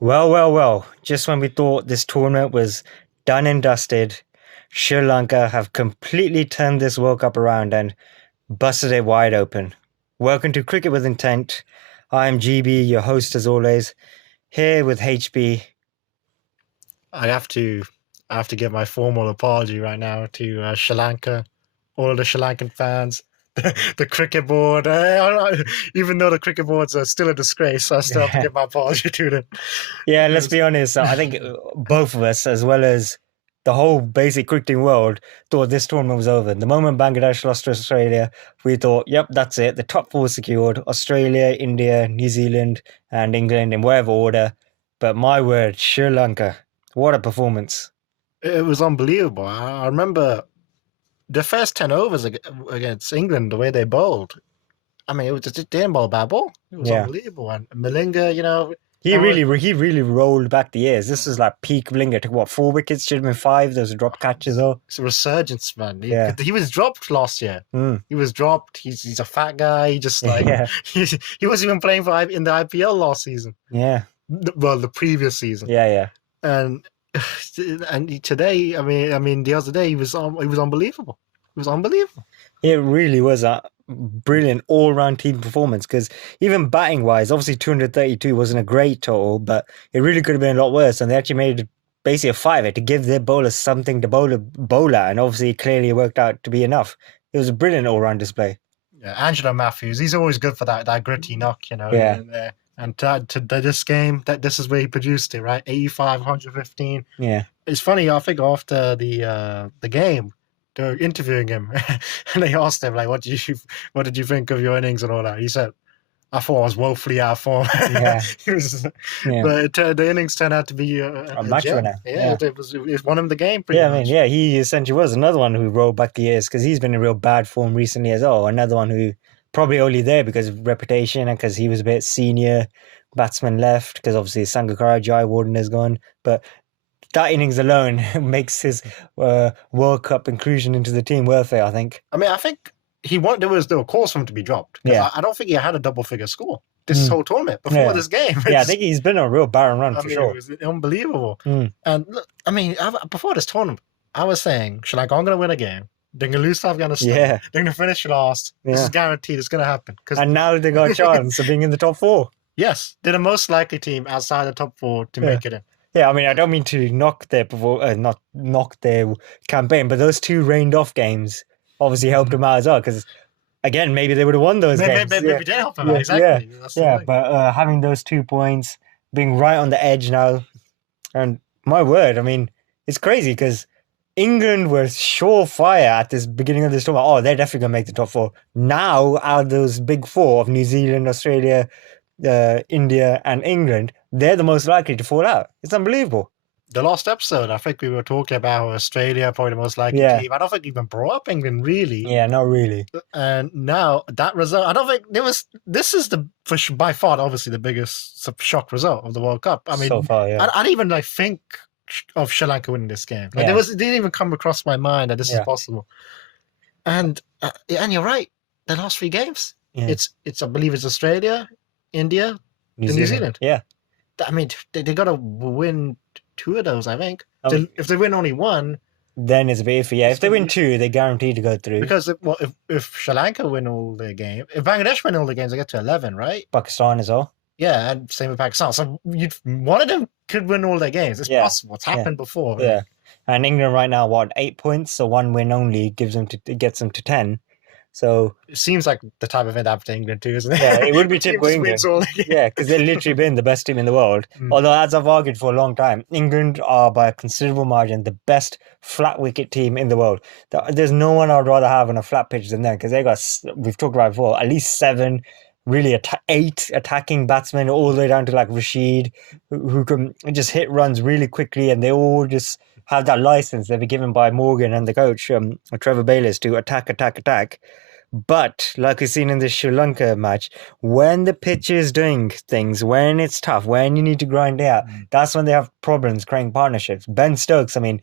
Well, well, well. Just when we thought this tournament was done and dusted, Sri Lanka have completely turned this World Cup around and busted it wide open. Welcome to Cricket with Intent. I'm GB, your host as always, here with HB. I have to I have to give my formal apology right now to Sri Lanka, all the Sri Lankan fans, the cricket board. Even though the cricket boards are still a disgrace, I still have to give my apology to them. Yeah, let's Because, be honest. I think both of us, as well as the whole basic cricketing world, thought this tournament was over. The moment Bangladesh lost to Australia, we thought, yep, that's it. The top four secured: Australia, India, New Zealand, and England in whatever order. But my word, Sri Lanka, what a performance! it was unbelievable. I remember the first 10 overs against England, the way they bowled. I mean, it was just, they didn't bowl a bad ball. It was Yeah. unbelievable. And Malinga, He really rolled back the years. This was like peak Blinger. Took what, 4 wickets? Should have been five. Those drop catches though. it's a resurgence, man. Yeah. He was dropped last year. Mm. He was dropped. He's a fat guy. He just Yeah. he wasn't even playing in the IPL last season. Yeah. Well, the previous season. Yeah. And today, I mean, the other day he was unbelievable. It was unbelievable. It really was a brilliant all-round team performance because even batting-wise, obviously 232 wasn't a great total, but it really could have been a lot worse. And they actually made basically a fiver to give their bowlers something to bowl at, and obviously clearly it worked out to be enough. It was a brilliant all-round display. Yeah, Angelo Matthews, he's always good for that gritty knock, Yeah. And to this game, this is where he produced it, right? 85, 115. Yeah. It's funny. I think after the game, they're interviewing him, and they asked him like, "What did you think of your innings and all that?" He said, "I thought I was woefully out of form." Yeah. Yeah. But the innings turned out to be a match gem. winner. Yeah, it won him the game. Pretty Yeah, I much. mean, yeah, he essentially was another one who rolled back the years because he's been in real bad form recently as well. Another one who probably only there because of reputation and because he was a bit senior batsman left because obviously Sangakkara, Jai Warden is gone. But that innings alone makes his World Cup inclusion into the team worth it, I think. I mean, I think there were calls for him to be dropped. Yeah. I don't think he had a double figure score this whole tournament before this game. Yeah, I think he's been on a real barren run for sure. It was unbelievable. Mm. And look, I mean, before this tournament, I was saying, Sri Lanka, I'm going to win a game. They're going to lose to Afghanistan. Yeah. They're going to finish last. This is guaranteed. It's going to happen. And now they got a chance of being in the top four. Yes, they're the most likely team outside the top four to make it in. Yeah, I mean, I don't mean to knock their not knock their campaign, but those two rained off games obviously helped them out as well. Because again, maybe they would have won those games. Maybe they did help them out. Exactly. Yeah. But having those 2 points, being right on the edge now, and my word, I mean, it's crazy because England were surefire at this beginning of this tournament. Oh, they're definitely gonna make the top four. Now, out of those big four of New Zealand, Australia, India, and England, they're the most likely to fall out. It's unbelievable. The last episode, I think we were talking about Australia, probably the most likely team. I don't think we even brought up England, really. Yeah, not really. And now, that result, I don't think there was... This is by far, obviously, the biggest shock result of the World Cup. I mean, so far, yeah. I didn't even think of Sri Lanka winning this game. It didn't even come across my mind that this is possible. And you're right. The last 3 games, it's I believe it's Australia, India, New Zealand. Yeah. I mean, they got to win 2 of those, I think. If they win only 1... Then it's a bit iffy. Yeah, if they win 2, they're guaranteed to go through. Because if Sri Lanka win all their games... If Bangladesh win all the games, they get to 11, right? Pakistan as well. Yeah, and same with Pakistan. So one of them could win all their games. It's possible. It's happened before. Right? Yeah. And England right now, 8 points? So 1 win only gets them to 10. So it seems like the type of event happened to England too, isn't it? Yeah, it would be typical England. Yeah, because they've literally been the best team in the world. Although, as I've argued for a long time, England are by a considerable margin the best flat wicket team in the world. There's no one I'd rather have on a flat pitch than them because they got, we've talked about before, at least 7, really 8 attacking batsmen all the way down to like Rashid, who can just hit runs really quickly, and they all just have that license they've been given by Morgan and the coach, Trevor Bayliss, to attack. But like we've seen in the Sri Lanka match, when the pitch is doing things, when it's tough, when you need to grind it out, that's when they have problems creating partnerships. Ben Stokes, I mean,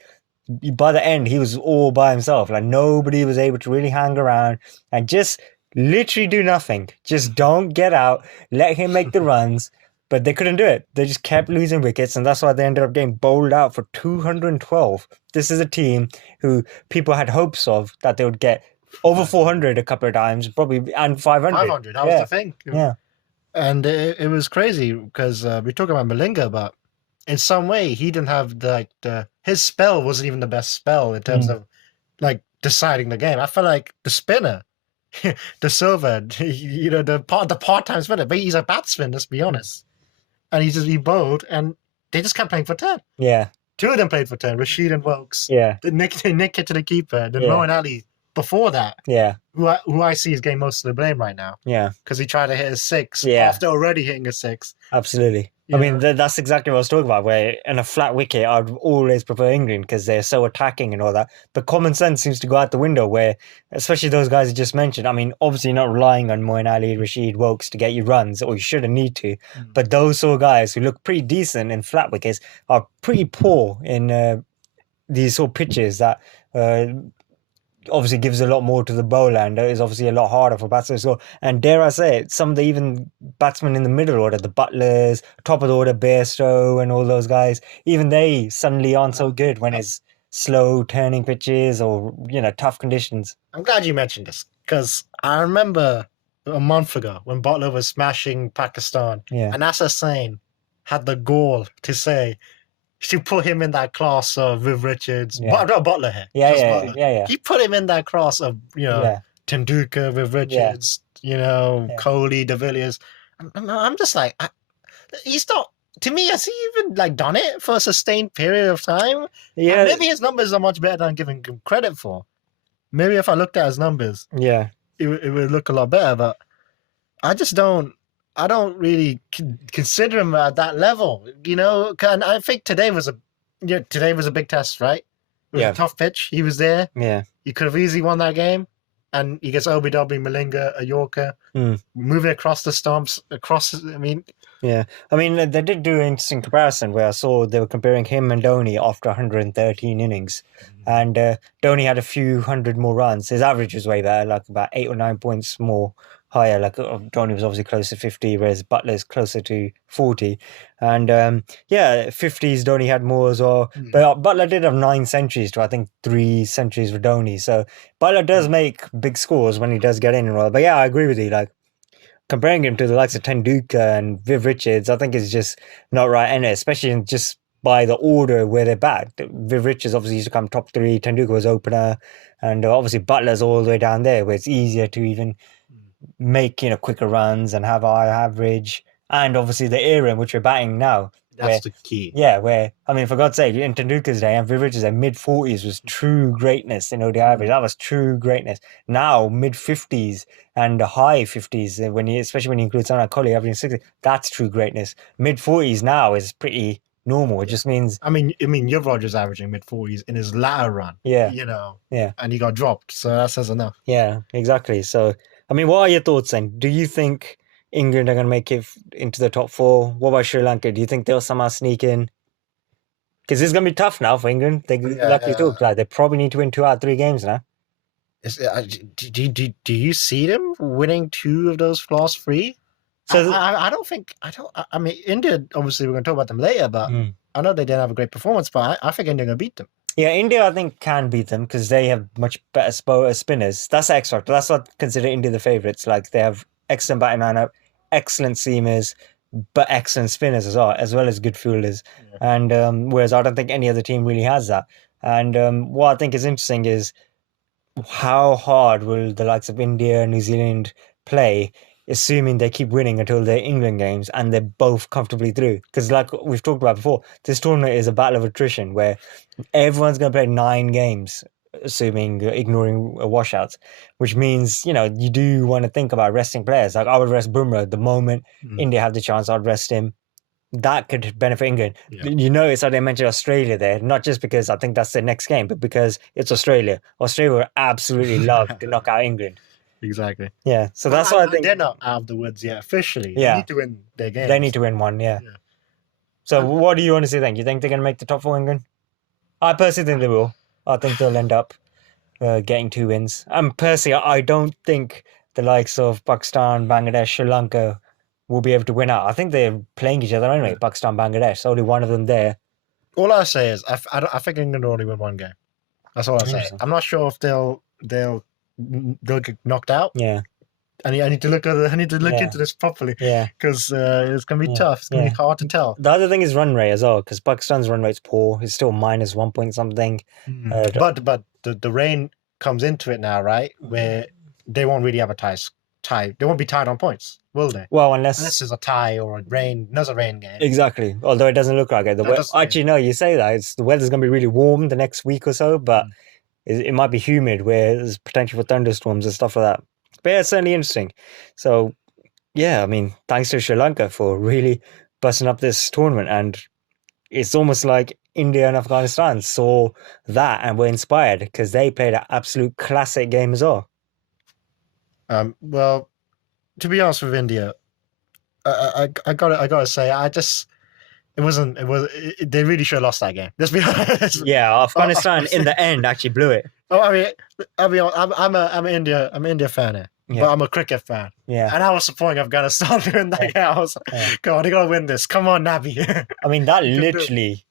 by the end, he was all by himself. Like, nobody was able to really hang around and just literally do nothing. Just don't get out. Let him make the runs. but they couldn't do it. They just kept losing wickets, and that's why they ended up getting bowled out for 212. This is a team who people had hopes of that they would get over 400 a couple of times, probably, and 500. 500. That was the thing. Yeah. And it was crazy because we talk about Malinga, but in some way he didn't have his spell wasn't even the best spell in terms of like deciding the game. I feel like the spinner, the Silva, the part-time spinner, but he's a batsman. Let's be honest. And he bowled, and they just kept playing for 10. Yeah. Two of them played for 10, Rashid and Wilkes. Yeah. They nicked it to the keeper. Then Moeen Ali before that. Yeah. Who I see is getting most of the blame right now. Yeah. Because he tried to hit a 6 after already hitting a 6. Absolutely. I mean, that's exactly what I was talking about, where in a flat wicket, I'd always prefer England because they're so attacking and all that. But common sense seems to go out the window where, especially those guys you just mentioned, I mean, obviously you're not relying on Moeen Ali, Rashid, Wilkes to get you runs, or you shouldn't need to. But those sort of guys who look pretty decent in flat wickets are pretty poor in these sort of pitches that obviously gives a lot more to the bowler and is obviously a lot harder for batsmen as well. And dare I say it, some of the even batsmen in the middle order, the Butlers, top of the order, Bairstow and all those guys, even they suddenly aren't so good when it's slow turning pitches or, tough conditions. I'm glad you mentioned this because I remember a month ago when Butler was smashing Pakistan and Nasser Sain had the gall to put him in that class of Viv Richards. Butler here. Yeah. He put him in that class of, Tendulkar, Viv Richards, Kohli, De Villiers. I'm just like, he's not, to me, has he even done it for a sustained period of time? Yeah. And maybe his numbers are much better than I'm giving him credit for. Maybe if I looked at his numbers, it would look a lot better, but I don't really consider him at that level, And I think today was a big test, right? It was a tough pitch. He was there. Yeah. He could have easily won that game. And he gets OBW, Malinga, a Yorker, moving across the stumps, Yeah. I mean, they did do an interesting comparison where I saw they were comparing him and Dhoni after 113 innings. And Dhoni had a few hundred more runs. His average was way better, like about 8 or 9 points more higher. Like Dhoni was obviously close to 50, whereas Butler's closer to 40. And 50s Dhoni had more as well. But Butler did have 9 centuries to I think 3 centuries for Dhoni. So Butler does make big scores when he does get in and all. But yeah, I agree with you. Like comparing him to the likes of Tendulkar and Viv Richards, I think is just not right. And especially just by the order where they're backed. Viv Richards obviously used to come top 3. Tendulkar was opener. And obviously Butler's all the way down there where it's easier to even make quicker runs and have high average, and obviously the era in which we're batting now. That's the key. Yeah, where I mean, for God's sake, in Tendulkar's day and Viv Richards' day, mid-40s was true greatness. The average that was true greatness. Now mid-50s and high 50s, especially when you include someone like Kohli averaging 60, that's true greatness. Mid-40s now is pretty normal. It just means I mean, Yuv Rogers averaging mid-40s in his latter run. Yeah. And he got dropped, so that says enough. Yeah, exactly. So I mean, what are your thoughts then? Do you think England are going to make it into the top 4? What about Sri Lanka? Do you think they'll somehow sneak in? Because it's going to be tough now for England. They they probably need to win 2 out of 3 games now. Do you see them winning 2 of those last 3? So I mean, India, obviously we're going to talk about them later, but I know they didn't have a great performance, but I think India are going to beat them. Yeah, India, I think, can beat them because they have much better spinners. That's X factor. That's what I consider India the favourites. Like, they have excellent batting lineup, excellent seamers, but excellent spinners as well as good fielders. Yeah. And whereas I don't think any other team really has that. And what I think is interesting is how hard will the likes of India, New Zealand play, assuming they keep winning until their England games and they're both comfortably through. Because like we've talked about before, this tournament is a battle of attrition where everyone's going to play 9 games, ignoring washouts, which means, you do want to think about resting players. Like I would rest Bumrah the moment India have the chance, I'd rest him. That could benefit England. Yeah. You notice how they mentioned Australia there, not just because I think that's their next game, but because it's Australia. Australia would absolutely love to knock out England. Exactly. Yeah, so that's why I think they're not out of the woods yet officially. Yeah, they need to win their games. They need to win one. Yeah. So what do you honestly think? You think they're going to make the top 4, England? I personally think they will. I think they'll end up getting 2 wins. And personally, I don't think the likes of Pakistan, Bangladesh, Sri Lanka will be able to win out. I think they're playing each other anyway, Pakistan, Bangladesh. Only one of them there. All I say is I think England will only win one game. That's all I say. I'm not sure if they'll get knocked out. Yeah. I need to look into this properly. Yeah. Because it's gonna be tough. It's gonna be hard to tell. The other thing is run rate as well, because Pakistan's run rate's poor. It's still minus 1 point something. But the rain comes into it now, right? Where they won't really have a tie. They won't be tied on points, will they? Well, unless there's a tie or another rain game. Exactly. Although it doesn't look like it. Actually, no, you say that. The weather's going to be really warm the next week or so, but it might be humid where there's potential for thunderstorms and stuff like that. But yeah, it's certainly interesting. So, yeah, I mean, thanks to Sri Lanka for really busting up this tournament. And it's almost like India and Afghanistan saw that and were inspired because they played an absolute classic game as well. Well, to be honest with India, I gotta say, they really should have lost that game. Let's be honest. Yeah, Afghanistan in the end actually blew it. Oh, I'm an India fan here, but I'm a cricket fan. Yeah, and I was supporting Afghanistan during that game. I was like, "Come on, they gotta win this. Come on, Nabi." I mean, that literally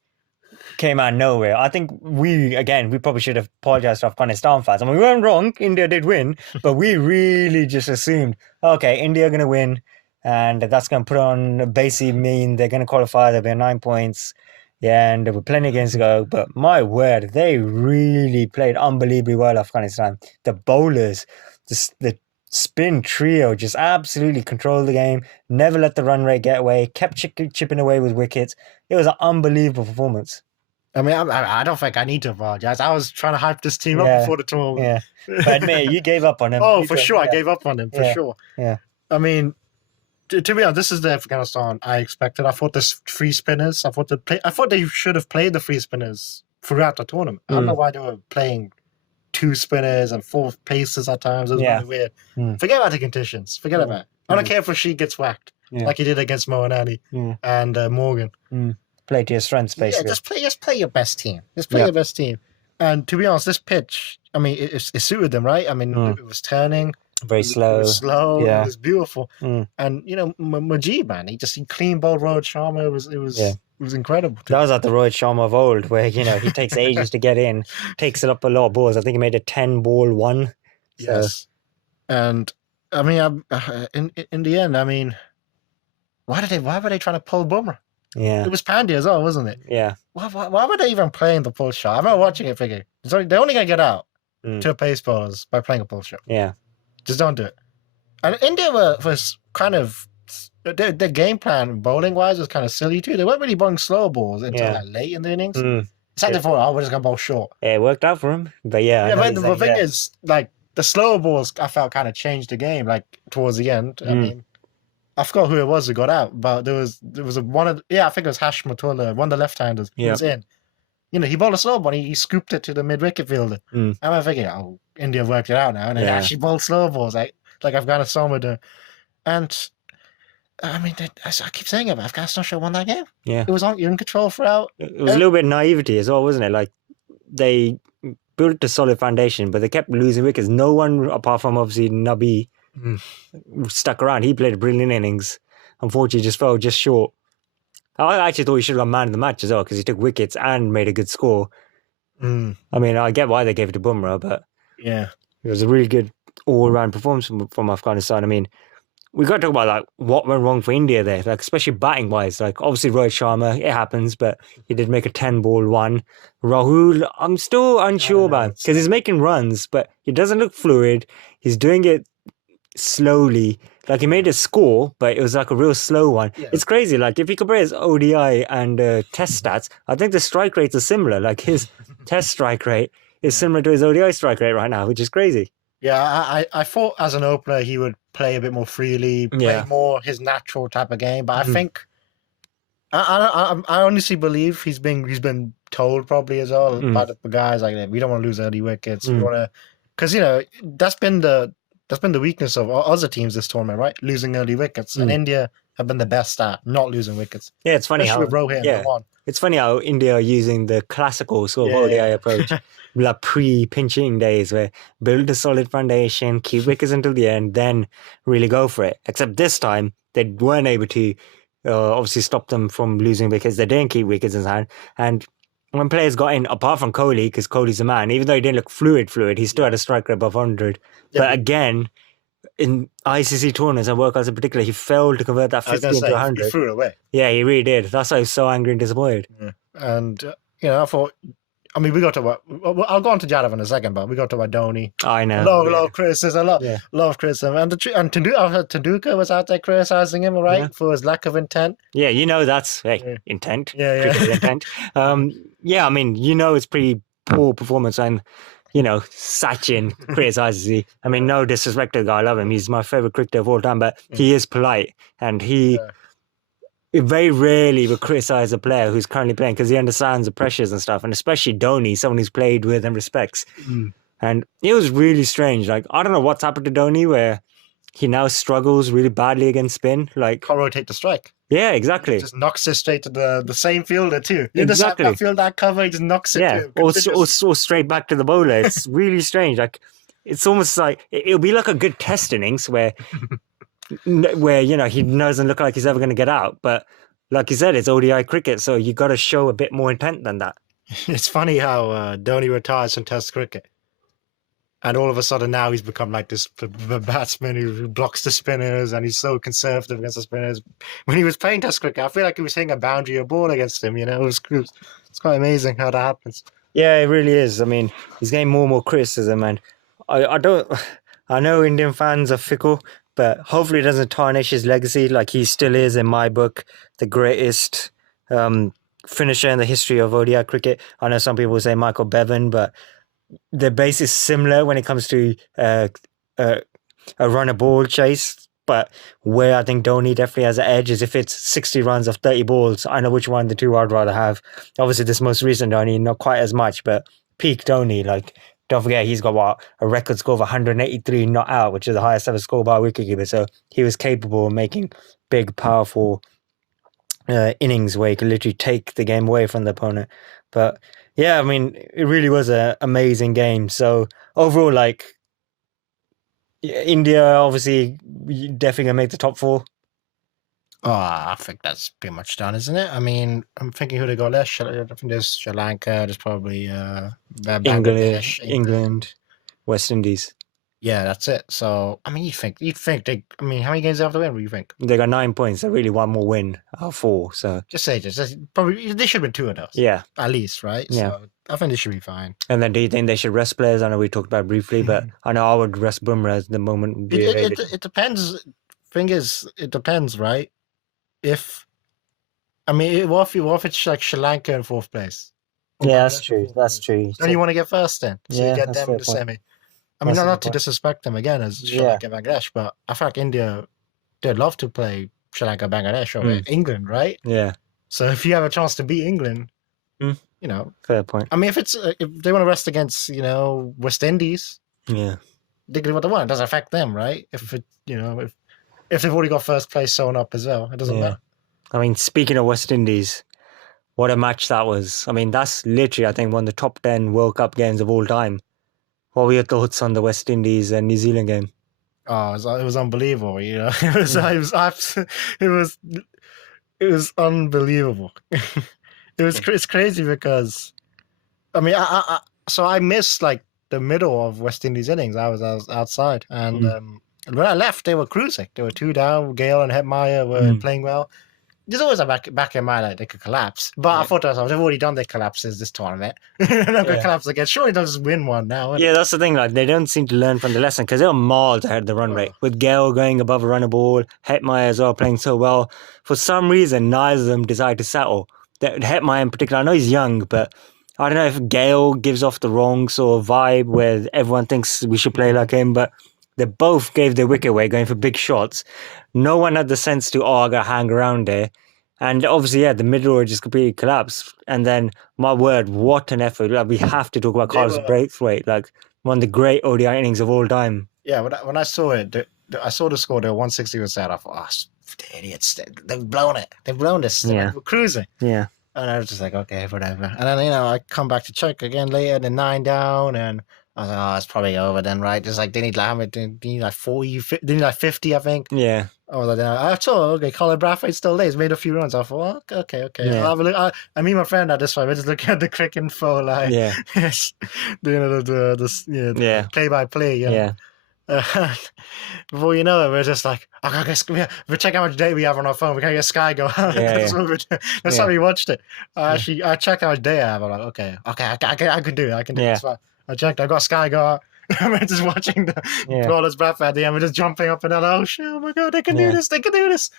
came out of nowhere. I think we probably should have apologized to Afghanistan fans. I mean, we weren't wrong. India did win, but we really just assumed, okay, India are going to win, and that's going to put on basically mean they're going to qualify. They'll be 9 points. Yeah, and there were plenty of games to go. But my word, they really played unbelievably well, Afghanistan. The bowlers, the spin trio just absolutely controlled the game, never let the run rate get away, kept chipping away with wickets. It was an unbelievable performance. I mean, I don't think I need to apologize. I was trying to hype this team up before the tournament. Yeah, but admit, you gave up on him. Oh, for sure. I gave up on him, for sure. Yeah. I mean, to be honest, this is the Afghanistan I expected. I thought the free spinners, I thought they should have played the free spinners throughout the tournament. I don't know why they were playing 2 spinners and 4 pacers at times. It was really weird. Forget about the conditions. Forget about it. I don't care if Rashid gets whacked, like he did against Moeen Ali and Morgan. Play to your strengths, basically. Yeah, just play your best team. Just play your best team. And to be honest, this pitch, I mean, it suited them, right? I mean, it was turning. Very slow. It was slow. Yeah. It was beautiful. And, you know, Majid, man, he clean bowled Rohit Sharma. It was incredible. That was like the Rohit Sharma of old, where, you know, he takes ages to get in, takes it up a lot of balls. I think he made a 10-ball 1. So. Yes. And, I mean, in the end, I mean, why were they trying to pull Bumrah? Yeah. It was Pandya as well, wasn't it? Yeah. Why were they even playing the pull shot? I remember watching it thinking, they're only going to get out to a pace bowlers by playing a pull shot. Yeah. Just don't do it. And India was kind of, their game plan bowling-wise was kind of silly too. They weren't really bowling slow balls until like late in the innings. It's like they thought, we're just going to bowl short. Yeah, it worked out for him. But yeah. But the thing is, like, the slower balls, I felt kind of changed the game, like, towards the end. I mean, I forgot who it was who got out, but there was one of I think it was Hashmatullah, one of the left-handers who was in. You know, he bowled a slow ball, he scooped it to the mid-wicket fielder. And I'm thinking, India worked it out now, and they actually bowled slow balls like Afghanistan would do. And I mean, I keep saying it, but Afghanistan should have won that game. Yeah, it was you're in control throughout. It was a little bit naivety as well, wasn't it? Like they built a solid foundation, but they kept losing wickets. No one apart from obviously Nabi stuck around. He played a brilliant innings. Unfortunately, just fell just short. I actually thought he should have got man of the match as well because he took wickets and made a good score. I mean, I get why they gave it to Bumrah, but it was a really good all-round performance from Afghanistan. I mean, we got to talk about like what went wrong for India there, like especially batting-wise. Like obviously Rohit Sharma, it happens, but he did make a 10-ball 1. Rahul, I'm still unsure about because he's making runs, but he doesn't look fluid. He's doing it slowly. Like he made a score, but it was like a real slow one. It's crazy. Like if you compare his ODI and test stats, I think the strike rates are similar. Like his test strike rate is similar to his ODI strike rate right now, which is crazy. Yeah, I thought as an opener he would play a bit more freely, play more his natural type of game. But I think I honestly believe he's been told probably as well by the guys like we don't want to lose early wickets. We want to, because you know that's been the weakness of other teams this tournament, right? Losing early wickets, and India have been the best at not losing wickets. Yeah, it's funny especially how with Rohit it's funny how India are using the classical sort of ODI approach, like pre-pinching days, where build a solid foundation, keep wickets until the end, then really go for it. Except this time they weren't able to obviously stop them from losing wickets. They didn't keep wickets in his hand. And when players got in, apart from Kohli, because Kohli's a man, even though he didn't look fluid, he still had a strike rate above 100. Yeah, but again, in ICC tournaments and World Cups in particular, he failed to convert that 50 into 100. He threw it away. Yeah, he really did. That's why he was so angry and disappointed. Yeah. And, I thought, we got to what I'll go on to Jadhav in a second, but we got to about Dhoni. I know. A lot of criticism, a lot of criticism. And Tendulkar was out there criticizing him, right, for his lack of intent. Yeah, that's intent. Yeah. Intent. Yeah, I mean, it's pretty poor performance, and Sachin criticizes you. I mean, no disrespect to the guy, I love him. He's my favorite cricketer of all time, but he is polite, and he very rarely would criticize a player who's currently playing because he understands the pressures and stuff, and especially Dhoni, someone who's played with and respects. And it was really strange. Like, I don't know what's happened to Dhoni where he now struggles really badly against spin. Like, can't rotate the strike. Yeah, exactly. He just knocks it straight to the same fielder too. Exactly. The field that cover, he just knocks it to him. Or straight back to the bowler. It's really strange. Like, it's almost like it'll be like a good test innings where he doesn't look like he's ever going to get out. But like you said, it's ODI cricket, so you got to show a bit more intent than that. It's funny how Dhoni retires from Test cricket, and all of a sudden now he's become like this batsman who blocks the spinners, and he's so conservative against the spinners. When he was playing Test cricket, I feel like he was hitting a boundary or ball against him. It's quite amazing how that happens. Yeah, it really is. I mean, he's getting more and more criticism, and I know Indian fans are fickle, but hopefully it doesn't tarnish his legacy. Like, he still is, in my book, the greatest finisher in the history of ODI cricket. I know some people say Michael Bevan, but the base is similar when it comes to a runner ball chase. But where I think Dhoni definitely has an edge is if it's 60 runs of 30 balls. I know which one of the two I'd rather have. Obviously, this most recent Dhoni, not quite as much, but peak Dhoni, like, don't forget, he's got a record score of 183 not out, which is the highest ever score by a wicketkeeper. So he was capable of making big, powerful innings where he could literally take the game away from the opponent. But yeah, I mean, it really was an amazing game. So overall, like, India obviously definitely gonna make the top 4. Oh, I think that's pretty much done, isn't it? I mean, I'm thinking who they got left. I think there's Sri Lanka. There's probably Bangladesh, England, West Indies. Yeah, that's it. So, I mean, you'd think they. I mean, how many games they have to win? What do you think? They got 9 points. They really want more win out of 4. So just probably they should have been 2 of those. Yeah, at least, right? Yeah. So I think they should be fine. And then, do you think they should rest players? I know we talked about it briefly, but I know I would rest Bumrah at the moment. It depends. Thing is, it depends, right? What if it's like Sri Lanka in 4th place? Yeah, that's true. That's true. Don't you want to get first then? So you get them in the point. semi. I mean, not to disrespect them again as Sri Lanka, Bangladesh, but I feel like India, they'd love to play Sri Lanka, Bangladesh over England, right? Yeah. So if you have a chance to beat England, fair point. I mean, if they want to rest against, West Indies, yeah, they can do what they want. It doesn't affect them, right? If they've already got first place sewn up as well, it doesn't matter. I mean, speaking of West Indies, what a match that was. I mean, that's literally, I think, one of the top 10 World Cup games of all time. What were your thoughts on the West Indies and New Zealand game? Oh, it was unbelievable. It was unbelievable. It's crazy because, I mean, I missed like the middle of West Indies innings. I was outside, and when I left, they were cruising. They were 2 down. Gale and Hetmeyer were playing well. There's always a back in mind like they could collapse, but I thought to myself, they've already done their collapses this tournament. They're not going to collapse again. Surely they'll just win one now. Yeah, that's the thing. Like, they don't seem to learn from the lesson because they were miles ahead of the run rate. With Gale going above a runner ball, Hetmeyer as well playing so well. For some reason, neither of them decided to settle. Hetmeyer in particular, I know he's young, but I don't know if Gale gives off the wrong sort of vibe where everyone thinks we should play like him, but they both gave their wicket away going for big shots. No one had the sense to, I got to hang around there. And obviously, the middle order just completely collapsed. And then, my word, what an effort. Like, we have to talk about Carlos Braithwaite, like one of the great ODI innings of all time. Yeah, when I saw it, I saw the score, they were 160 was set. I thought, the idiots, they've blown it. They've blown this. We're cruising. Yeah. And I was just like, okay, whatever. And then, I come back to check again later, the 9 down, and I was like, oh, it's probably over then, right? It's like they need like how many? They need like 40, they need like 50, I think. Yeah. I was like, I saw, okay, Colin Brathwaite's still there. He's made a few runs. I thought, oh, okay. Yeah. I'll have a look. I mean, my friend at this point, we're just looking at the cricket info, like, Yeah. the play-by-play, Yeah. Before you know it, we're just like, I guess we check how much data we have on our phone. We can't get Sky go. That's how we watched it. I checked how much data I have. I'm like, okay, I can do it. I can do it. That's fine. I checked. I got Sky go. We're just watching the Carlos Brathwaite at the end. We're just jumping up and down. Oh shit! Oh my god! They can do this. They can do this.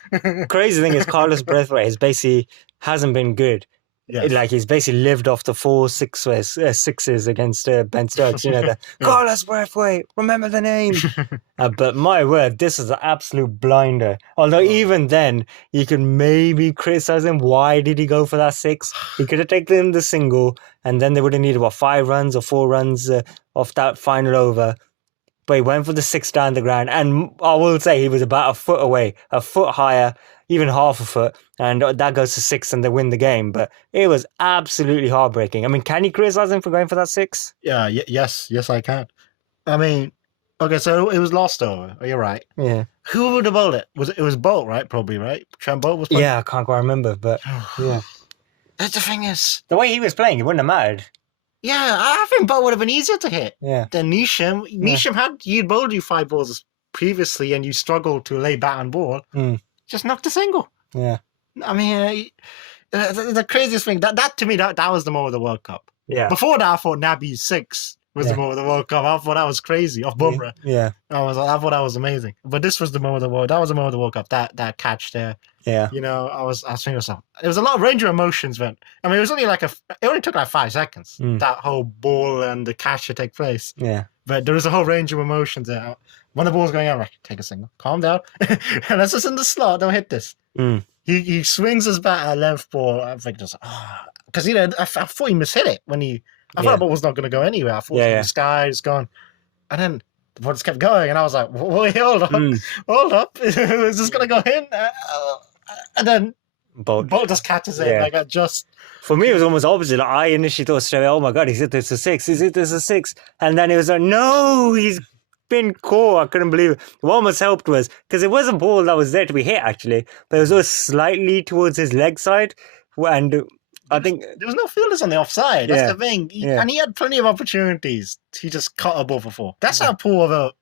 Crazy thing is, Carlos Brathwaite is basically hasn't been good. Yes. Like he's basically lived off the 4 sixes against Ben Stokes. You know, the Carlos Brathwaite, remember the name. But my word, this is an absolute blinder. Although even then, you could maybe criticize him. Why did he go for that 6? He could have taken the single, and then they would have needed 5 runs or 4 runs off that final over. But he went for the 6 down the ground, and I will say he was about a foot away, a foot higher, even half a foot, and that goes to 6 and they win the game. But it was absolutely heartbreaking. I mean, can you criticize him for going for that 6? Yeah, yes, I can. I mean, okay, so it was lost over. You're right. Yeah. Who would have bowled it? It was Bolt, right? Probably, right? Trent Bolt was playing. Yeah, I can't quite remember, but yeah. That's the thing is, the way he was playing, it wouldn't have mattered. Yeah, I think Bolt would have been easier to hit than Neesham. Yeah. You'd bowled you 5 balls previously and you struggled to lay bat on ball. Just knocked a single. Yeah. I mean, the craziest thing, that to me, that was the moment of the World Cup. Yeah. Before that, I thought Naby's 6 was the moment of the World Cup. I thought that was crazy off Bumrah. Yeah. I thought that was amazing. But this was the moment of the World. That was the moment of the World Cup. That catch there. Yeah. You know, I was thinking to myself, there was a lot of range of emotions when, I mean, it only took like 5 seconds, that whole ball and the catch to take place. Yeah. But there was a whole range of emotions there. When the ball's going out, like, take a single, calm down. And that's just in the slot, don't hit this. He swings his bat at length ball. I think just, because, I thought he mishit it when I thought the ball was not going to go anywhere. I thought the sky is gone. And then the ball just kept going. And I was like, wait, hold up. Is this going to go in? And then Bolt just catches it. Like for me, it was almost opposite. Like, I initially thought straight away, oh my god, he's hit this a 6. He's hit this a 6. And then it was like, no, he's been caught. I couldn't believe it. What almost helped was because it was a ball that was there to be hit actually, but it was always slightly towards his leg side. And I think there was no fielders on the offside. That's the thing. And he had plenty of opportunities. He just cut a ball for 4. That's how poor of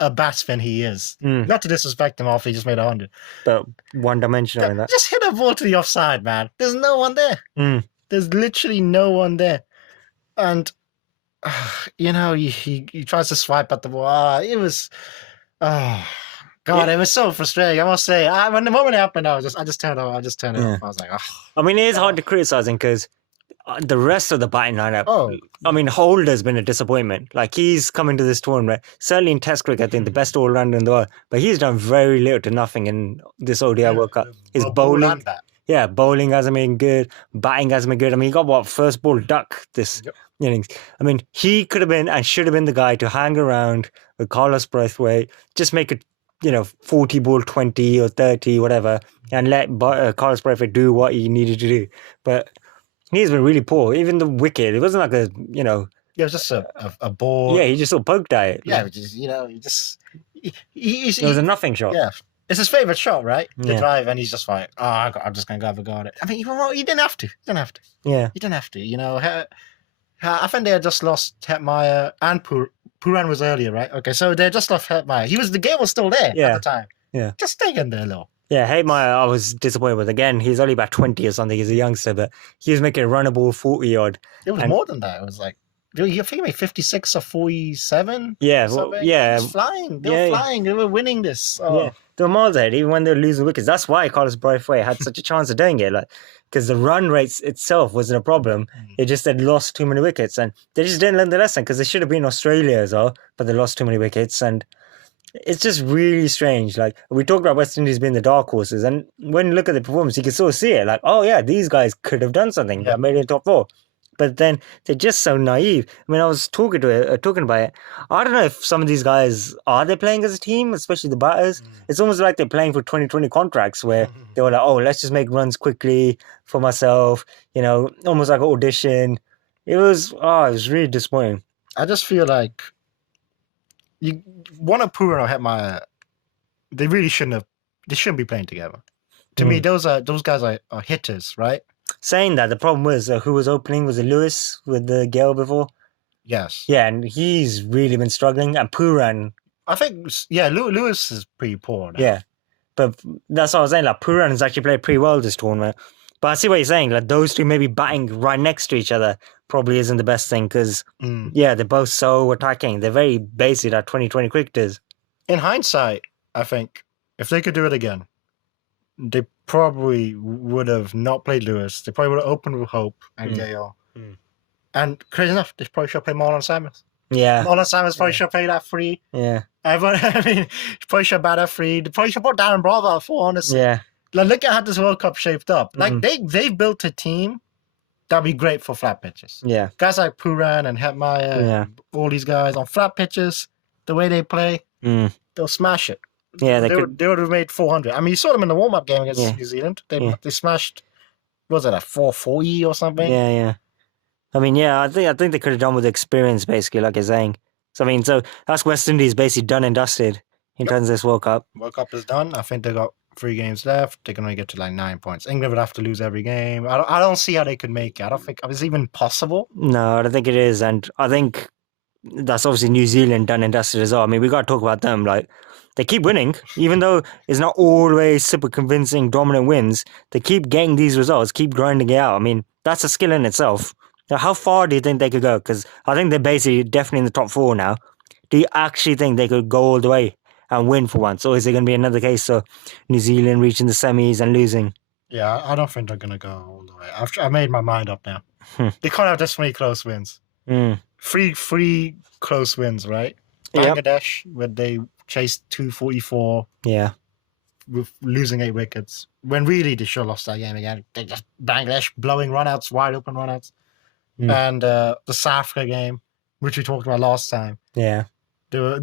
a batsman he is. Not to disrespect him after he just made 100. But one-dimensional in that. Just hit a ball to the offside, man. There's no one there. There's literally no one there. And, he tries to swipe at the ball. It was... God, it was so frustrating. I must say, when the moment it happened, I just turned it off. I was like, I mean, it is hard to criticize him because the rest of the batting lineup, I mean, Holder's been a disappointment. Like, he's coming to this tournament, certainly in Test cricket, I think the best all-rounder in the world, but he's done very little to nothing in this ODI World Cup. His bowling, bowling hasn't been good, batting hasn't been good. I mean, he got first ball duck this innings. I mean, he could have been and should have been the guy to hang around with Carlos Brathwaite, just make it 40 ball 20 or 30, whatever, and let Carlos Brathwaite do what he needed to do. But he's been really poor. Even the wicket, it wasn't like a, it was just a ball. Yeah, he just sort of poked at it. Yeah, it was a nothing shot. Yeah. It's his favourite shot, right? The drive, and he's just like, I'm just going to have a go at it. I mean, you didn't have to. Yeah. You didn't have to. I think they had just lost Hetmeyer and Puran was earlier, right? Okay, so they just lost Hetmeyer. The game was still there at the time. Yeah. Just stay in there, Lil. Yeah, Hetmeyer, I was disappointed with. Again, he's only about 20 or something. He's a youngster, but he was making a runnable 40-odd. It was more than that. It was like, I think he made 56 or 47. Yeah, He was flying. They were flying. They were winning this. Yeah, they were miles ahead, even when they were losing wickets. That's why Carlos Brathwaite had such a chance of doing it. Because the run rates itself wasn't a problem. It just they'd lost too many wickets. And they just didn't learn the lesson because they should have been Australia as well, but they lost too many wickets. And it's just really strange. Like, we talked about West Indies being the dark horses. And when you look at the performance, you can sort of see it. Like, oh, yeah, these guys could have done something that made it top 4. But then they're just so naive. I mean, I was talking about it. I don't know if some of these guys, are they playing as a team, especially the batters? It's almost like they're playing for 2020 contracts where they were like, oh, let's just make runs quickly for myself, almost like an audition. It was really disappointing. I just feel like you one of Pooran or Hetmeyer, they really shouldn't have. They shouldn't be playing together. To me, those guys are hitters, right? Saying that, the problem was who was opening was it Lewis with the Gale before? Yes. Yeah, and he's really been struggling. And Pooran, I think Lewis is pretty poor now. yeah, but that's what I was saying. Like Pooran has actually played pretty well this tournament. But I see what you're saying. Like those two maybe batting right next to each other probably isn't the best thing because yeah, they're both so attacking. They're very basic at 2020 cricketers. In hindsight, I think if they could do it again, they probably would have not played Lewis. They probably would have opened with Hope and Gale. And crazy enough, they probably should have played Marlon Samuels. Yeah. Marlon Samuels probably should have played that free. Yeah. Everyone, I mean, probably should have batted that free. They probably should have put Darren Bravo at 4, honestly. Yeah. Like, look at how this World Cup shaped up. Like, they've built a team that'd be great for flat pitches. Yeah. Guys like Pooran and Hetmeyer and all these guys on flat pitches, the way they play, they'll smash it. Yeah, they would have made 400. I mean, you saw them in the warm-up game against New Zealand. They smashed, what was it, like 440 or something? Yeah, yeah. I mean, yeah, I think they could have done with experience, basically, like you're saying. So, I mean, so that's West Indies basically done and dusted in terms of this World Cup. World Cup is done. I think they got 3 games left. They can only get to like 9 points. England would have to lose every game. I don't see how they could make it. I don't think it's even possible. No, I don't think it is. And I think that's obviously New Zealand done and dusted as well. I mean, we got to talk about them. Like, they keep winning, even though it's not always super convincing, dominant wins. They keep getting these results, keep grinding it out. I mean, that's a skill in itself. Now, how far do you think they could go? Because I think they're basically definitely in the top 4 now. Do you actually think they could go all the way and win for once? Or is it going to be another case of New Zealand reaching the semis and losing? Yeah, I don't think they're going to go all the way. I've made my mind up now. They can't have just 3 close wins. 3 close wins, right? Bangladesh, where they chased 244. Yeah. With losing 8 wickets. When really they should have lost that game again. They just Bangladesh blowing runouts, wide open runouts. And the South Africa game, which we talked about last time. Yeah. There were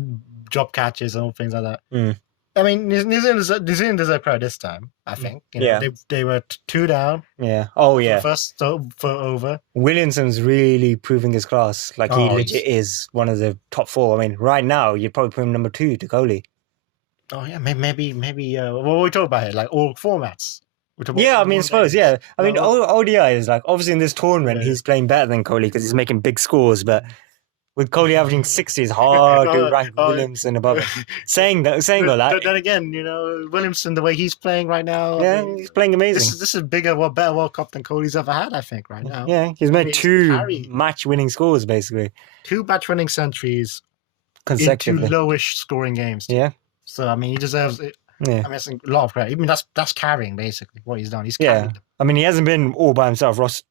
job catches and all things like that. I mean, New Zealand deserved credit this time, I think. You know, they were 2 down. Yeah. Oh, yeah. First for over. Williamson's really proving his class. Like, he legit is one of the top 4. I mean, right now, you'd probably put him number 2 to Kohli. Oh, yeah. Maybe what are we talking about here? Like, all formats? Yeah, I mean, I suppose, yeah. I mean, ODI is like, obviously in this tournament, he's playing better than Kohli because he's making big scores, but with Kohli averaging 60, it's hard to rank Williamson above him. Saying all that. Then again, you know, Williamson, the way he's playing right now. Yeah, he's playing amazing. This is better World Cup than Kohli's ever had, I think, right now. Yeah, he's made 2 match-winning scores, basically. 2 match-winning centuries consecutively. In 2 lowish scoring games. Yeah. So, I mean, he deserves it. Yeah. I mean, it's a lot of credit. I mean, that's carrying, basically, what he's done. He's carrying them. I mean, he hasn't been all by himself. Ross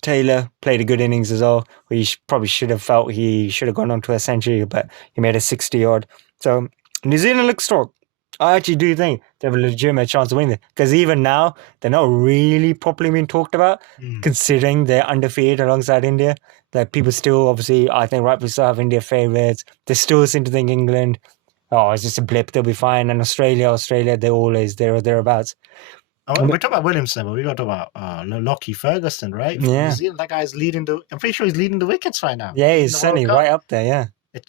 Taylor played a good innings as well. He probably should have felt he should have gone on to a century, but he made a 60-odd. So, New Zealand looks strong. I actually do think they have a legitimate chance to win it. Because even now, they're not really properly being talked about, considering they're undefeated alongside India. Like, people still, obviously, I think rightfully so, have India favourites. They still seem to think England, it's just a blip, they'll be fine. And Australia, they're always there or thereabouts. We're talking about Williamson, but we got to talk about Lockie Ferguson, right? Yeah. New Zealand, that guy's I'm pretty sure he's leading the wickets right now. Yeah, he's certainly right up there, yeah.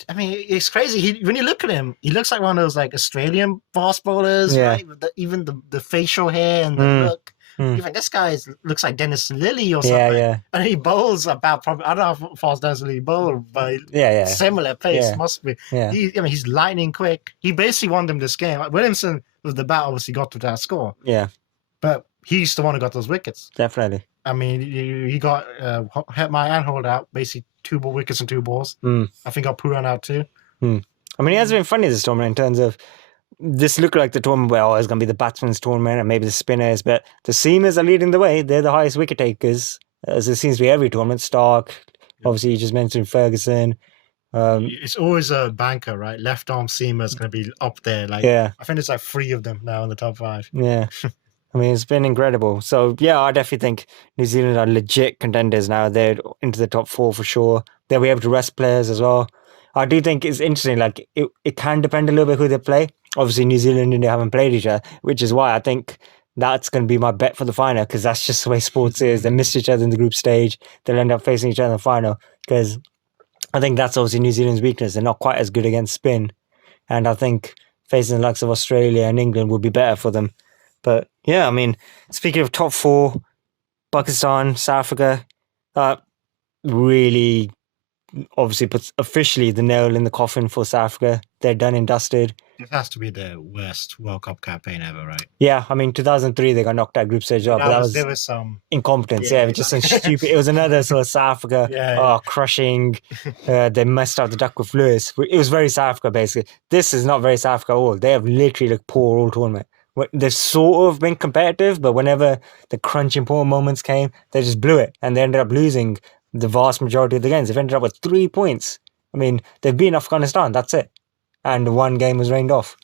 I mean, it's crazy. When you look at him, he looks like one of those like Australian fast bowlers, right? With even the facial hair and the look. Even this guy looks like Dennis Lilly or something. Yeah. And he bowls about probably, I don't know how fast Dennis Lilly bowled, but similar pace must be. Yeah. He's lightning quick. He basically won them this game. Williamson with the bat obviously got to that score. Yeah. But he's the one who got those wickets. Definitely. I mean, he got Hetmeyer and Hold out, basically 2 wickets and 2 balls. I think got Pooran out too. I mean, he has been funny this tournament in terms of this looked like the tournament where it's going to be the batsmen's tournament and maybe the spinners, but the seamers are leading the way. They're the highest wicket takers, as it seems to be every tournament. Stark, obviously, you just mentioned Ferguson. It's always a banker, right? Left arm seamer is going to be up there. I think it's like 3 of them now in the top 5. Yeah. I mean, it's been incredible. So, yeah, I definitely think New Zealand are legit contenders now. They're into the top 4 for sure. They'll be able to rest players as well. I do think it's interesting. Like, it can depend a little bit who they play. Obviously, New Zealand and India haven't played each other, which is why I think that's going to be my bet for the final, because that's just the way sports is. They missed each other in the group stage. They'll end up facing each other in the final because I think that's obviously New Zealand's weakness. They're not quite as good against spin. And I think facing the likes of Australia and England would be better for them. But yeah, I mean, speaking of top four, Pakistan, South Africa, really obviously puts officially the nail in the coffin for South Africa. They're done and dusted. It has to be the worst World Cup campaign ever, right? Yeah, I mean, 2003 they got knocked out group stage, but there was some incompetence. Yeah, it was just some stupid. It was another sort of South Africa crushing. They messed up the duck with Lewis. It was very South Africa basically. This is not very South Africa at all. They have literally looked poor all tournament. They've sort of been competitive, but whenever the crunch important moments came, they just blew it, and they ended up losing the vast majority of the games. They've ended up with 3 points. I mean, they've beaten Afghanistan. That's it, and one game was rained off.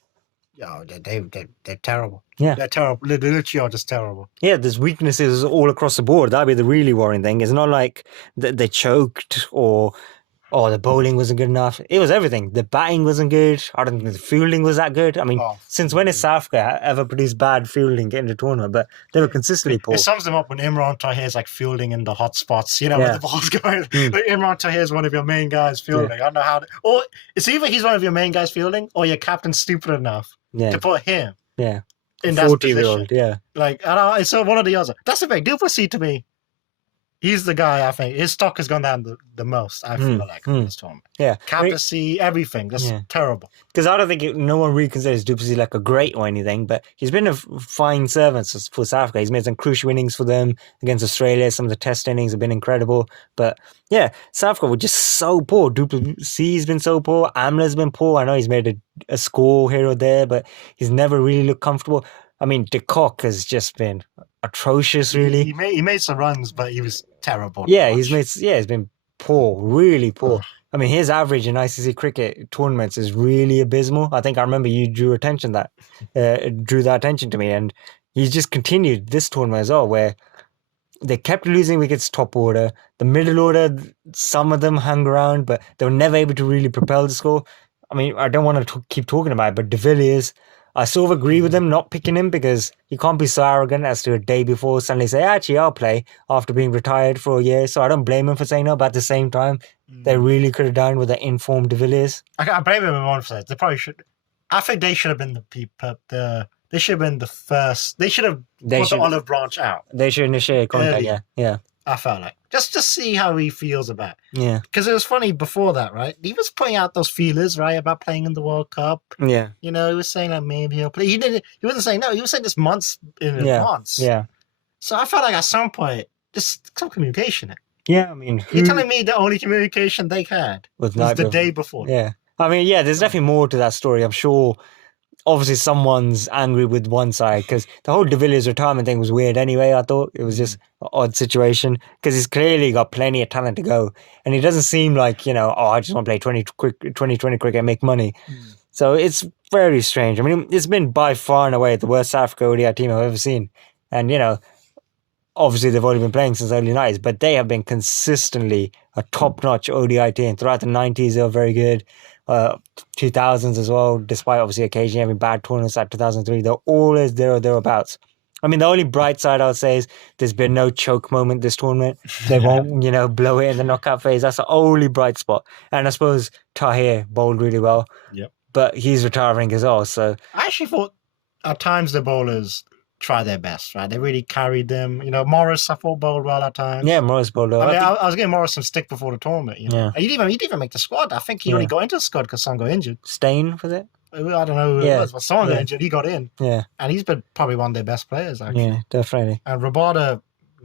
Yeah, they're terrible. Yeah. They're terrible. They literally are just terrible. Yeah, there's weaknesses all across the board. That'd be the really worrying thing. It's not like they choked or the bowling wasn't good enough. It was everything. The batting wasn't good. I don't think the fielding was that good. I mean, since when has South Africa ever produced bad fielding in the tournament? But they were consistently poor. It sums them up when Imran Tahir's like fielding in the hot spots, you know, where the ball's going. Like Imran Tahir's one of your main guys fielding. I don't know how or it's either he's one of your main guys fielding or your captain's stupid enough to put him in that 40-year-old, Like, I don't know, it's one of the other. That's the thing. Duplessis to me, he's the guy, I think. His stock has gone down the most, I feel like, in this tournament. Yeah. Captaincy, everything. That's terrible. Because I don't think no one really considers Duplessis like a great or anything, but he's been a fine servant for South Africa. He's made some crucial innings for them against Australia. Some of the test innings have been incredible. But yeah, South Africa were just so poor. Duplessis has been so poor. Amla's been poor. I know he's made a score here or there, but he's never really looked comfortable. I mean, de Kock has just been atrocious, really. He made some runs, but he was terrible. Yeah, he's been poor, really poor. I mean, his average in ICC cricket tournaments is really abysmal. I think I remember you drew that attention to me, and he's just continued this tournament as well, where they kept losing wickets top order. The middle order, some of them hung around, but they were never able to really propel the score. I mean, I don't want to keep talking about it, but de Villiers, I sort of agree with them not picking him because you can't be so arrogant as to a day before suddenly say, actually, I'll play after being retired for a year. So I don't blame him for saying no, but at the same time, they really could have done with the informed de Villiers. I blame him in one sense. They probably should. I think they should have been the people. They should have been the first. They should have put the olive branch out. They should initiate contact, yeah. I felt like. Just to see how he feels about it. Yeah. Because it was funny before that, right? He was putting out those feelers, right, about playing in the World Cup. Yeah. You know, he was saying that maybe he'll play. He wasn't saying no. He was saying this months in advance. Yeah. So I felt like at some point, just some communication. Yeah, I mean... You're telling me the only communication they had was the day before. Yeah. I mean, yeah, there's definitely more to that story. I'm sure... Obviously, someone's angry with one side because the whole de Villiers retirement thing was weird anyway. I thought it was just an odd situation because he's clearly got plenty of talent to go. And he doesn't seem like, I just want to play 2020 cricket and make money. So it's very strange. I mean, it's been by far and away the worst South Africa ODI team I've ever seen. And, obviously they've only been playing since the early 90s, but they have been consistently a top-notch ODI team. Throughout the 90s, they were very good. 2000s as well, despite obviously occasionally having bad tournaments like 2003, they're always there or thereabouts. I mean, the only bright side I would say is there's been no choke moment this tournament. They won't, blow it in the knockout phase. That's the only bright spot. And I suppose Tahir bowled really well. Yep. But he's retiring as well, so... I actually thought at times the bowlers try their best, right? They really carried them. Morris, I thought, bowled well at times. Yeah, Morris bowled well. I was getting Morris some stick before the tournament. Yeah. He didn't even make the squad. I think he only got into the squad because someone got injured. Stain, was it? I don't know who it was, but someone got injured. He got in. Yeah. And he's been probably one of their best players, actually. Yeah, definitely. And Rabada,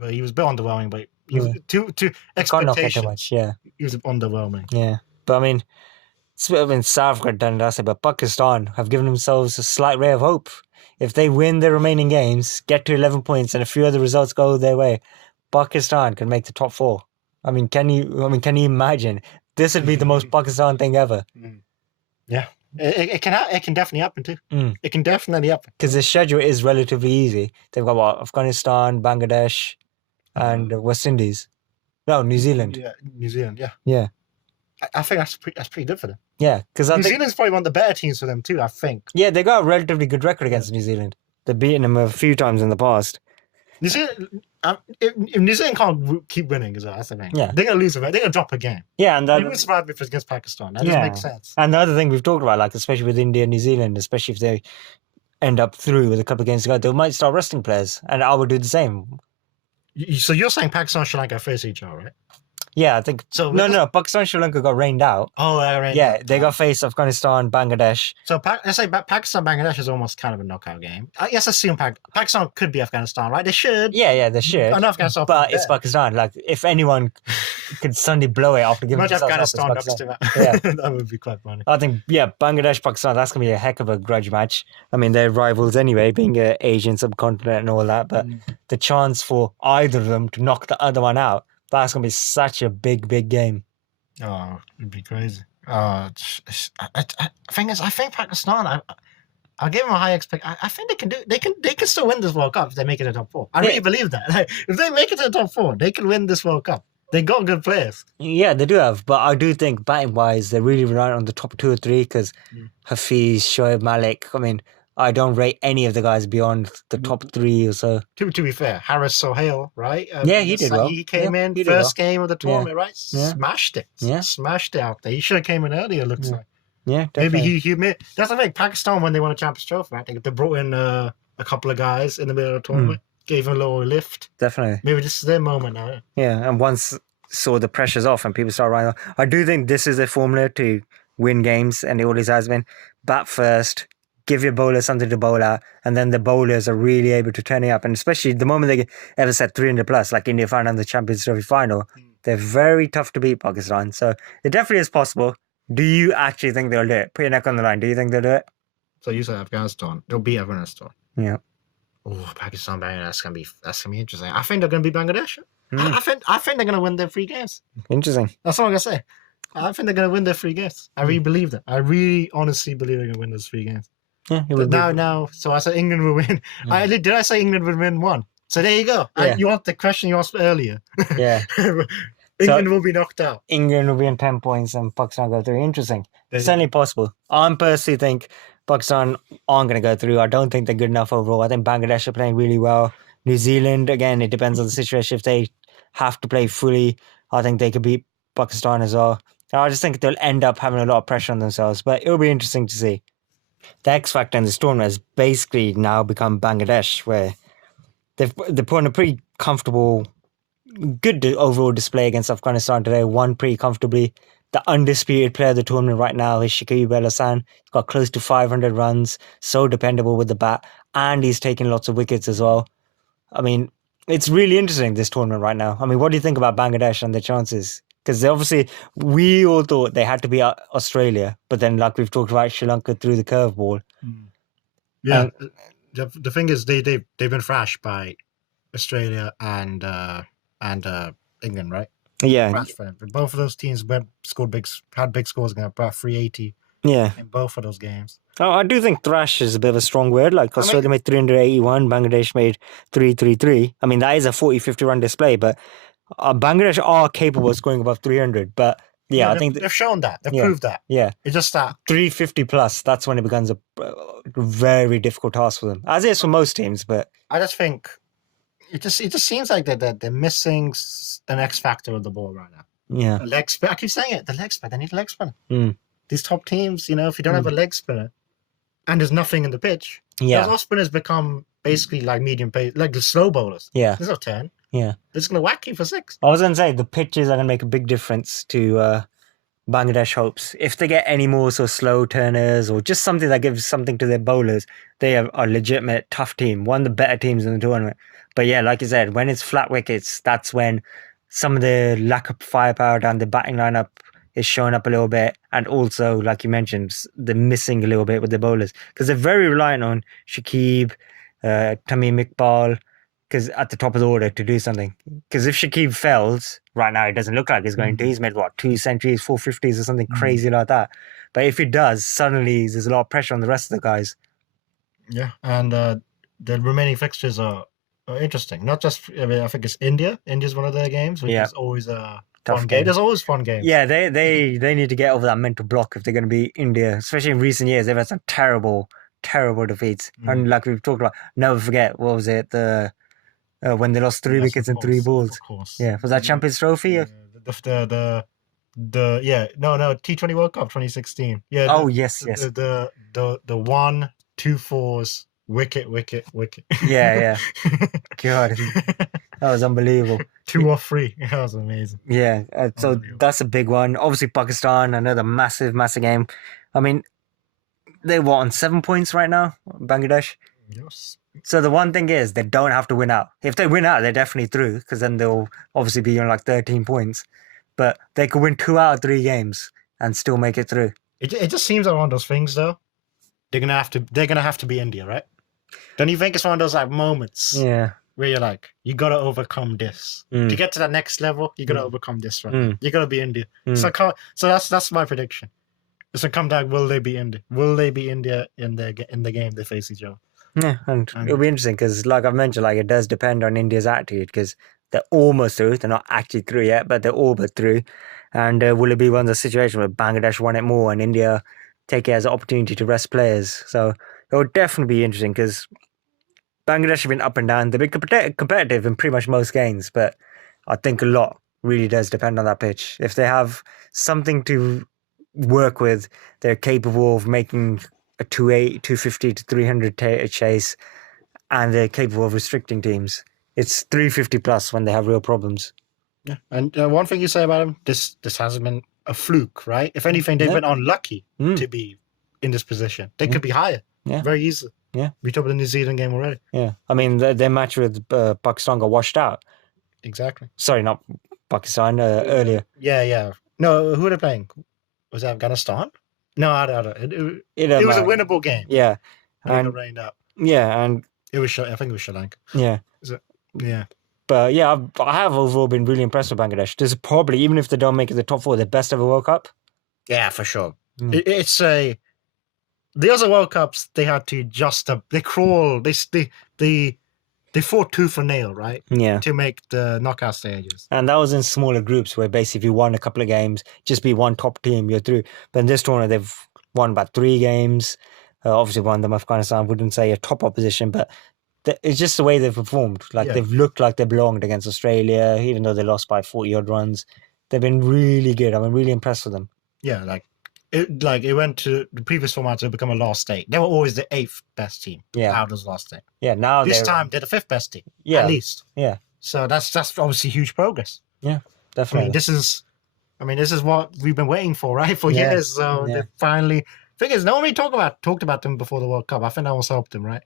he was a bit underwhelming, but he was too expectations. Much, yeah. He was underwhelming. Yeah. But I mean, it's been South Africa done that, but Pakistan have given themselves a slight ray of hope. If they win their remaining games, get to 11 points, and a few other results go their way, Pakistan can make the top 4. I mean, can you imagine? This would be the most Pakistan thing ever. Yeah, it can definitely happen too. It can definitely happen because the schedule is relatively easy. They've got Afghanistan, Bangladesh, and West Indies. No, New Zealand. Yeah, New Zealand. Yeah. Yeah. I think that's pretty good for them. Yeah, because New Zealand's probably one of the better teams for them too, I think. Yeah, they got a relatively good record against New Zealand. They've beaten them a few times in the past. New Zealand, if New Zealand can't keep winning, as well, that's the thing. Yeah. They're gonna lose a match. They're gonna drop a game. Yeah, and It wouldn't surprise me if it's against Pakistan. That just makes sense. And the other thing we've talked about, like especially with India and New Zealand, especially if they end up through with a couple of games to go, they might start resting players, and I would do the same. So you're saying Pakistan and Sri Lanka face each other, right? Yeah, I think so. No, Pakistan and Sri Lanka got rained out. Oh, right. Yeah, they got faced Afghanistan, Bangladesh. So let's say Pakistan, Bangladesh is almost kind of a knockout game. I guess I assume Pakistan could be Afghanistan, right? They should. Yeah, they should. I know Afghanistan, but it's Pakistan. Like, if anyone could suddenly blow it after giving Afghanistan knocks them out. Yeah, that would be quite funny. I think, Bangladesh, Pakistan, that's gonna be a heck of a grudge match. I mean, they're rivals anyway, being an Asian subcontinent and all that. But the chance for either of them to knock the other one out, that's going to be such a big game. Oh, it'd be crazy. I think Pakistan, I'll give them a high expectation. I think they can still win this World Cup if they make it to the top 4. I really believe that. Like, if they make it to the top 4, they can win this World Cup. They got good players. Yeah, they do have. But I do think batting-wise, they're really reliant on the top 2 or 3 because Hafiz, Shoaib Malik, I mean, I don't rate any of the guys beyond the top 3 or so. To be fair, Haris Sohail, right? He did well. He came in first game of the tournament, right? Smashed it. Smashed it out there. He should have came in earlier, looks like. Yeah, definitely. Maybe he made... That's the thing. Pakistan, when they won a Champions Trophy, I think they brought in a couple of guys in the middle of the tournament, gave him a little lift. Definitely. Maybe this is their moment now. Yeah, and once saw the pressure's off and people start running, I do think this is a formula to win games, and it always has been. Bat first, give your bowlers something to bowl at, and then the bowlers are really able to turn it up. And especially the moment they ever set 300 plus, like India found in the Champions Trophy final, they're very tough to beat Pakistan. So it definitely is possible. Do you actually think they'll do it? Put your neck on the line. Do you think they'll do it? So you said Afghanistan. They'll beat Afghanistan. Yeah. Oh, Pakistan, Bangladesh, that's gonna be interesting. I think they're gonna beat Bangladesh. I think they're gonna win their 3 games. Interesting. That's all I'm gonna say. I think they're gonna win their 3 games. I really believe that. I really honestly believe they're gonna win those 3 games. Yeah, now, so I said England will win. Did I say England would win 1? So there you go. Yeah. You want the question you asked earlier. Yeah. England will be knocked out. England will be on 10 points and Pakistan go through. Interesting. Certainly possible. I personally think Pakistan aren't going to go through. I don't think they're good enough overall. I think Bangladesh are playing really well. New Zealand, again, it depends on the situation. If they have to play fully, I think they could beat Pakistan as well. I just think they'll end up having a lot of pressure on themselves, but it'll be interesting to see. The X factor in this tournament has basically now become Bangladesh, where they've put on a pretty comfortable, good overall display against Afghanistan today. Won pretty comfortably. The undisputed player of the tournament right now is Shakib Al Hasan. He's got close to 500 runs, so dependable with the bat, and he's taking lots of wickets as well. I mean, it's really interesting, this tournament right now. I mean, what do you think about Bangladesh and their chances? Because obviously, we all thought they had to be Australia, but then, like we've talked about, Sri Lanka threw the curveball. Yeah, the thing is, they've been thrashed by Australia and England, right? Yeah. Thrashed for them. But both of those teams had big scores against about 380. Yeah. In both of those games. Oh, I do think thrash is a bit of a strong word. Like, Australia made 381, Bangladesh made 333. I mean, that is a 40-50 run display, but Bangladesh are capable of scoring above 300. But I think they've shown that. They've proved that. Yeah. It's just that 350 plus, that's when it becomes a very difficult task for them, as it is for most teams. But I just think it just seems like they're missing an X factor of the ball right now. Yeah. A leg spin. I keep saying it. The leg spin. They need a leg spinner. These top teams, if you don't have a leg spinner and there's nothing in the pitch, those off spinners become basically like medium pace, like the slow bowlers. Yeah. There's no turn. Yeah. They're just going to whack you for 6. I was going to say, the pitches are going to make a big difference to Bangladesh hopes. If they get any more sort of slow turners or just something that gives something to their bowlers, they are a legitimate tough team, one of the better teams in the tournament. But yeah, like you said, when it's flat wickets, that's when some of the lack of firepower down the batting lineup is showing up a little bit. And also, like you mentioned, they're missing a little bit with the bowlers because they're very reliant on Shakib, Tamim Iqbal, because at the top of the order to do something. Because if Shakib fails, right now it doesn't look like he's going to. He's made, 2 centuries, 450s or something crazy like that. But if he does, suddenly there's a lot of pressure on the rest of the guys. Yeah, and the remaining fixtures are interesting. Not just, I think it's India. India's one of their games, which is always a fun game. There's always fun games. Yeah, they need to get over that mental block if they're going to be India. Especially in recent years, they've had some terrible defeats. And like we've talked about, never forget, what was it? The when they lost 3 Yes, wickets of and 3 course, balls. of course. Yeah, was that Champions Trophy? Yeah, no, T20 World Cup 2016. Yeah. Oh, yes. The 1, 2 fours, wicket. Yeah. God, that was unbelievable. 2 or 3. That was amazing. Yeah, so that's a big one. Obviously, Pakistan, another massive game. I mean, they were on 7 points right now, Bangladesh. Yes. So the one thing is, they don't have to win out. If they win out, they're definitely through, because then they'll obviously be on like 13 points. But they could win 2 out of 3 games and still make it through. It just seems like one of those things, though. They're gonna have to be India, right? Don't you think it's one of those like moments? Yeah. Where you're like, you gotta overcome this to get to that next level. You gotta overcome this, right? You gotta be India. So that's my prediction. It's gonna come down. Will they be India? Will they be India in the game they face each other? Yeah, and it'll be interesting because, like I've mentioned, like it does depend on India's attitude because they're almost through. They're not actually through yet, but they're all but through. And will it be one of those situations where Bangladesh want it more and India take it as an opportunity to rest players? So it will definitely be interesting because Bangladesh have been up and down. They've been competitive in pretty much most games, but I think a lot really does depend on that pitch. If they have something to work with, they're capable of making a 250 to 300 chase, and they're capable of restricting teams. It's 350 plus when they have real problems. Yeah, and one thing you say about them, this hasn't been a fluke, right? If anything, they've been unlucky to be in this position. They could be higher, very easily. Yeah, we talked about the New Zealand game already. Yeah, I mean their match with Pakistan got washed out. Exactly. Sorry, not Pakistan. Earlier. Yeah. No, who are they playing? Was it Afghanistan? No, I don't. It was a winnable game. Yeah, and it rained up. Yeah, and it was. I think it was Sri Lanka. Yeah. Is it? Yeah. But yeah, I have overall been really impressed with Bangladesh. This is probably, even if they don't make it the top 4, the best ever World Cup. Yeah, for sure. It's a. The other World Cups, they had to they crawl, they fought tooth and nail, right? Yeah. To make the knockout stages. And that was in smaller groups where basically if you won a couple of games, just be one top team, you're through. But in this tournament, they've won about 3 games. Obviously, one of them, Afghanistan, wouldn't say a top opposition, but it's just the way they've performed. Like they've looked like they belonged against Australia, even though they lost by 40-odd runs. They've been really good. I'm really impressed with them. Yeah, it went to the previous format to become a lost state. They were always the 8th best team. Out of the lost state. Yeah, now this time they're the 5th best team. Yeah, at least. Yeah. So that's obviously huge progress. Yeah, definitely. I mean, this is what we've been waiting for, right? For years. So they finally. Thing is, no one really talked about them before the World Cup. I think that also helped them, right?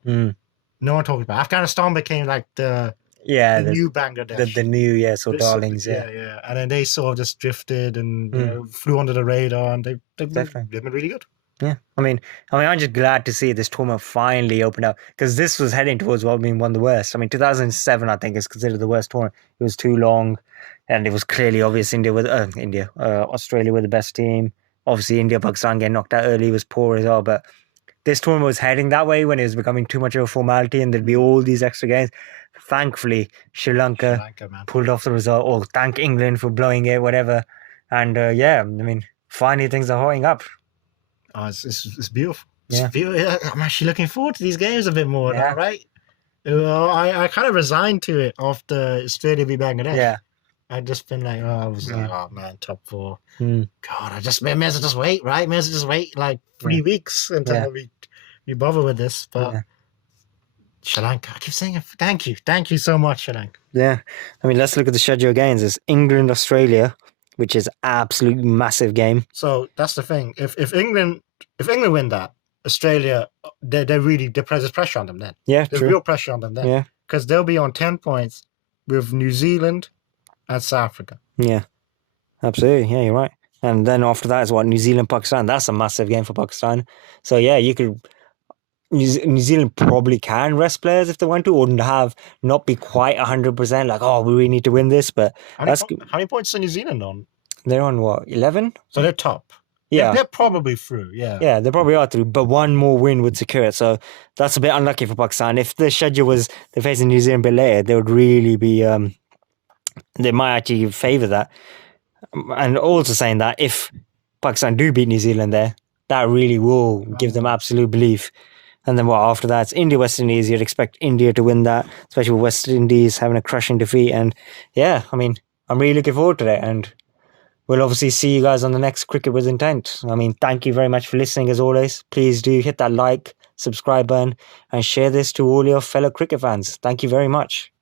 No one talked about Afghanistan became like the new Bangladesh. The new, darlings, yeah. And then they sort of just drifted and flew under the radar, and they've been really good. Yeah, I mean, I'm just glad to see this tournament finally open up because this was heading towards what being one of the worst. I mean, 2007, I think, is considered the worst tournament. It was too long, and it was clearly obvious Australia were the best team. Obviously, India, Pakistan getting knocked out early was poor as well, but this tournament was heading that way when it was becoming too much of a formality and there'd be all these extra games. Thankfully, Sri Lanka pulled off the result, or thank England for blowing it, whatever. And I mean, finally things are hotting up. Oh, it's beautiful. Yeah. It's beautiful. I'm actually looking forward to these games a bit more now, right? I kind of resigned to it after Australia v Bangladesh. Yeah. I'd just been like, oh man, top 4. God, I just may as well just wait, right? May as well just wait like 3 weeks until we bother with this. But Sri Lanka, I keep saying it. Thank you so much, Sri Lanka. Yeah, I mean, let's look at the schedule again. There's England, Australia, which is absolutely massive game. So that's the thing. If England win that, Australia, there's pressure on them then. Yeah, there's real pressure on them then. Yeah, because they'll be on 10 points with New Zealand and South Africa. Yeah, absolutely. Yeah, you're right. And then after that is New Zealand, Pakistan. That's a massive game for Pakistan. So yeah, you could. New Zealand probably can rest players if they want to, or not be quite 100%. Like, we really need to win this. But how many points are New Zealand on? They're on what, 11? So they're top. Yeah, they're probably through. Yeah, they probably are through. But one more win would secure it. So that's a bit unlucky for Pakistan. If the schedule was they're facing New Zealand a bit later, they would really be. They might actually favour that. And also saying that if Pakistan do beat New Zealand there, that really will give them absolute belief. And then what after that? It's India, West Indies. You'd expect India to win that, especially with West Indies having a crushing defeat. And yeah, I mean, I'm really looking forward to that. And we'll obviously see you guys on the next Cricket with Intent. I mean, thank you very much for listening as always. Please do hit that like, subscribe button, and share this to all your fellow cricket fans. Thank you very much.